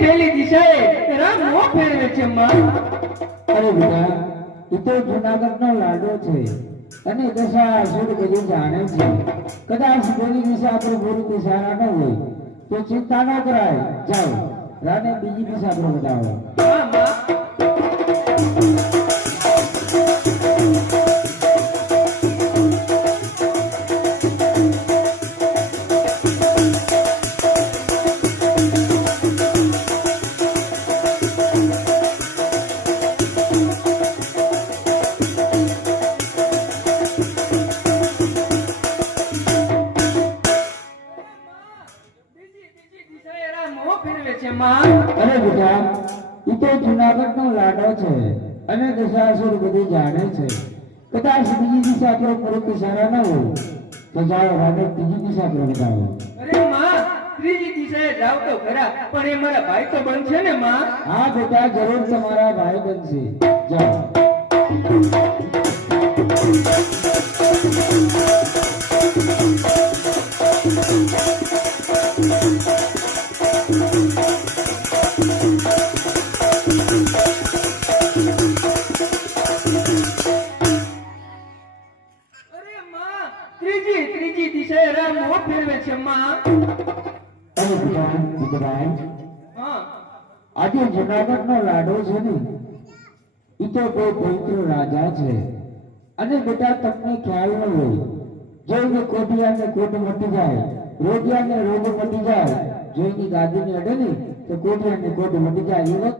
પેલી દિશાએ રામ નો ફેરવે છે માં. અરે બેટા, એ તો જુનાગઢનો લાડો છે અને દશા સુર બધું જાણે છે. કદાચ પેલી દિશા આપણે પૂરી દિશા ન હોય તો ચિંતા ન કરાય. જાઓ, રાને બીજી દિશા આપણે બતાવો. હા માં. અરે બેટા, એ તો જુનાગઢનો લાડો છે અને દશાસુર બધું જાણે છે. કદાચ બીજી દિશા આપણો પૂરો સારા ન હોય તો જાઓ, રાને બીજી દિશા આપણે બતાવો. અરે માં, ત્રીજી દિશાએ જાવ તો ખરા, પણ એ મારા ભાઈ તો બનશે ને માં. હા બેટા, જરૂર તમારા ભાઈ બનશે. જાઓ. ત્રીજી દિશાએ રામ નો ફેરવે છે માં. અરે બેટા, હા, આજે જુનાગઢનો લાડો છે ને, એ તો કોઈ પવિત્ર રાજા છે અને બેટા તમને ખ્યાલ ન હોય. જોઈને કોટિયાને કોટ મટી જાય, રોટિયાને રોગ મટી જાય. જોઈને ગાદીને અડે ને તો કોટિયાને કોટ મટી જાય.